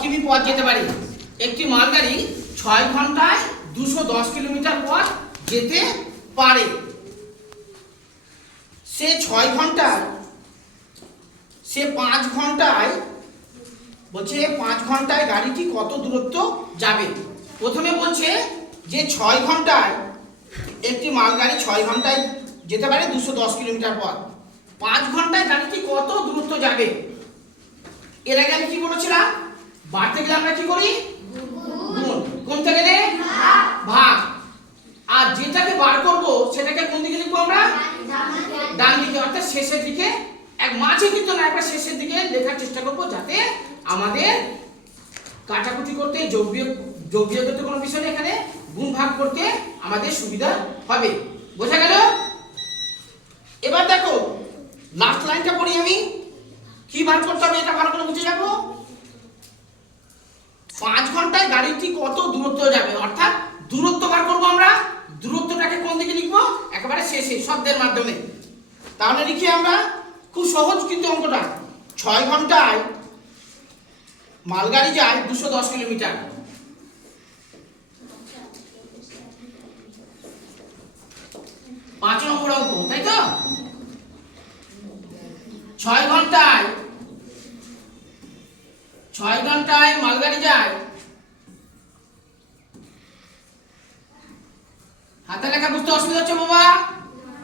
কিমি পথ যেতে পারে। একটি মালগাড়ি 6 ঘন্টায় 210 কিলোমিটার পথ যেতে পারে। সে 5 ঘন্টায় গাড়িটি কত দূরত্ব যাবে। প্রথমে বলছে যে 6 ঘন্টায় একটি মালগাড়ি 6 ঘন্টায় যেতে পারে 210 কিলোমিটার পথ। 5 ঘন্টায় গাড়িটি কত দূরত্ব যাবে। এর আগে আমি কি বলেছিলাম, বাড়তে গেলে আমরা কি করি, গুণ, কমতে গেলে ভাগ। আর যেটাকে বার করব সেটাকে কোন দিকে লিখবো আমরা, ডান দিকে, অর্থাৎ শেষের দিকে। এক মাঝে কিন্তু না, একবার শেষের দিকে লেখার চেষ্টা করব, যাতে আমাদের কাটাকুটি করতে, যোগ বিয়োগ করতে কোনো বিষয় নেই, এখানে গুণ ভাগ করতে আমাদের সুবিধা হবে। বোঝা গেল? এবার দেখো লাস্ট লাইনটা পড়ি আমি, কি বার করতে হবে এটা ভালো করে বুঝে যাবো। 5 ঘন্টায় গাড়িটি কত দূরত্ব যাবে, অর্থাৎ দূরত্ব বার করবো আমরা। দূরত্বটাকে কোন দিকে লিখবো, একেবারে শেষে শব্দের মাধ্যমে। তাহলে লিখি আমরা, খুব সহজ কিন্তু অঙ্কটা। 6 ঘন্টায় মালগাড়ি যায় 210 কিলোমিটার। 5 নম্বর অঙ্ক, তাই তো? 6 ঘন্টায় মালগাড়ি যায়, হাতে লেখা বুঝতে অসুবিধা হচ্ছে বাবা।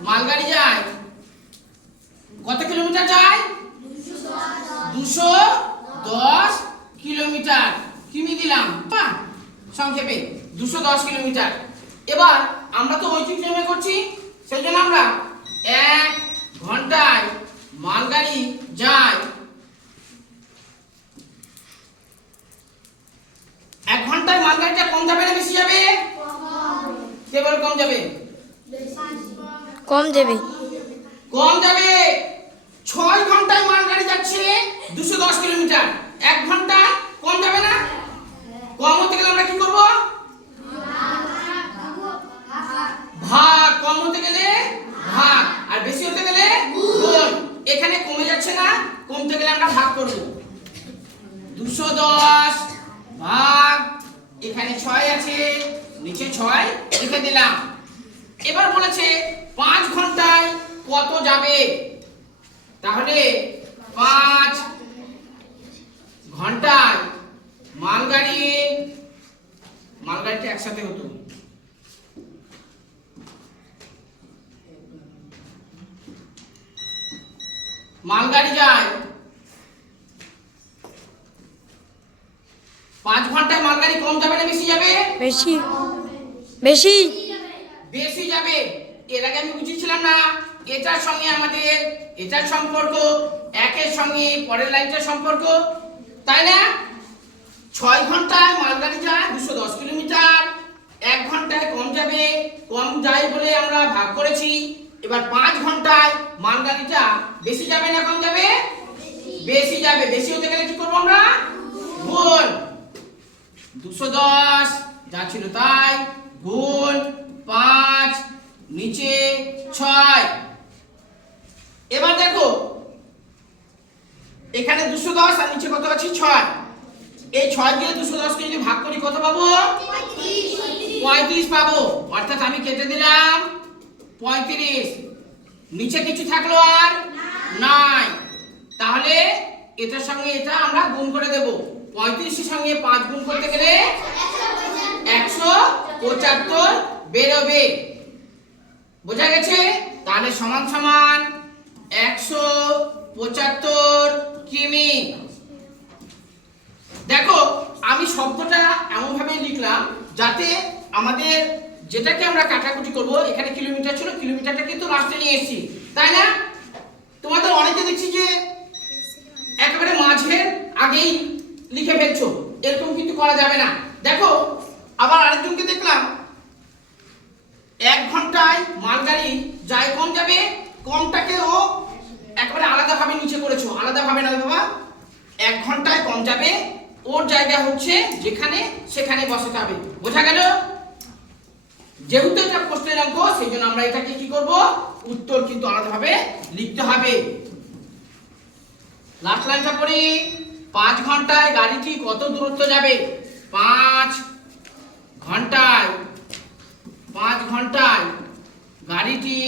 মালগাড়ি যায় কত কিলোমিটার যায়, 210 কিলোমিটার। কিমি দিলাম সংক্ষেপে 210 কিলোমিটার। এবার আমরা তো ঐকিক নিয়মে করছি, সেই জন্য আমরা 1 ঘন্টায় মালগাড়ি যায়, 1 ঘন্টায় মালগাড়িটা কম যাবে না বেশি যাবে, কেবল কম যাবে, কম যাবে, কম যাবে। 6 ঘন্টায় মালগাড়ি যাচ্ছে 210 কিলোমিটার, 1 ঘন্টা কম যাবে না। কম হতে গেলে আমরা কি করব, ভাগ। কম হতে গেলে ভাগ, আর বেশি হতে গেলে গুণ। এখানে কমে যাচ্ছে না, কমতে গেলে আমরা ভাগ করব। 210 ভাগ, এখানে 6 আছে, নিচে 6 লিখে দিলাম। এবার বলেছে 5 ঘন্টায় কত যাবে, তাহলে 5 ঘন্টায় মালগাড়িটা একসাথে হতো, মালগাড়ি যায় 5 ঘন্টায় মালগাড়ি কম যাবে না বেশি যাবে, বেশি বেশি বেশি যাবে। এর আগে আমি বুঝিয়েছিলাম না, এটার সঙ্গে আমাদের এটার সম্পর্ক, একের সঙ্গে পরের লাইনটার সম্পর্ক, তাই না? 6 ঘন্টায় মালগাড়ি যায় 210 কিলোমিটার, 1 ঘন্টায় কম যাবে, কম যায় বলে আমরা ভাগ করেছি। এবার 5 ঘন্টায় মালগাড়িটা বেশি যাবে না কম যাবে, বেশি যাবে। বেশি হতে গেলে কি করবো আমরা, গুণ। 210 যা ছিল তাই, গুণ 5, নিচে 6। এবার দেখো এখানে 210 আর নিচে কত আছে 6। এই 6 দিয়ে 210 কে যদি ভাগ করি কত পাবো, 35 পাবো। অর্থাৎ আমি কেটে দিলাম 35, নিচে কিছু থাকলো আর নাই। তাহলে এটার সঙ্গে এটা আমরা গুণ করে দেব। 35 এর সঙ্গে 5 গুণ করতে গেলে 175 বেরোবে। বোঝা গেছে? তাহলে সমান সমান 175 কিমি। দেখো আমি শব্দটা এমন ভাবে লিখলাম যাতে আমাদের যেটাকে আমরা কাটাকুটি করব, এখানে কিলোমিটার ছিল, কিলোমিটারটা কিন্তু লাস্টে নিয়ে এসেছি, তাই না? তোমাদের অনেকে দেখছি যে একেবারে মাঝের আগেই লিখে ফেলছো, এরকম কিন্তু করা যাবে না। দেখো আবার আরেকজনকে দেখলাম 1 ঘন্টায় মালগাড়ি যায় কম যাবে, কমটাকে ও একেবারে আলাদা ভাবে নিচে করেছো। আলাদা ভাবে না বাবা, 1 ঘন্টায় কম যাবে, ওর জায়গা হচ্ছে যেখানে সেখানে বসাতে হবে। বোঝা গেল? যেহেতু এটা প্রশ্নের অঙ্ক, সেই জন্য আমরা এটাকে কি করব, উত্তর কিন্তু আলাদা ভাবে লিখতে হবে। লাস্ট লাইনটা পড়ি, 5 ঘন্টায় গাড়িটি কত দূরত্ব যাবে? 5 ঘন্টায় গাড়িটি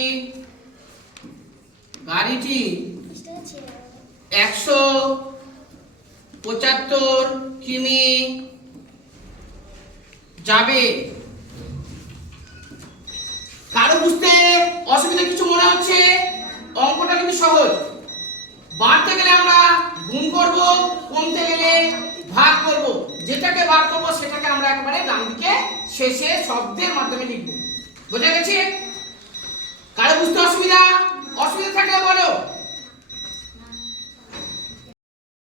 175 কিমি যাবে। কারো বুঝতে অসুবিধা কিছু মনে হচ্ছে? অঙ্কটা কিন্তু সহজ। বাড়তে গেলে আমরা গুণ করব, কমতে গেলে ভাগ করব। যেটাকে ভাগ করব সেটাকে আমরা একেবারে ডান দিকে শেষে শব্দের মাধ্যমে লিখব। বোঝা গেছে? কারো বুঝতে অসুবিধা থাকলে বলো।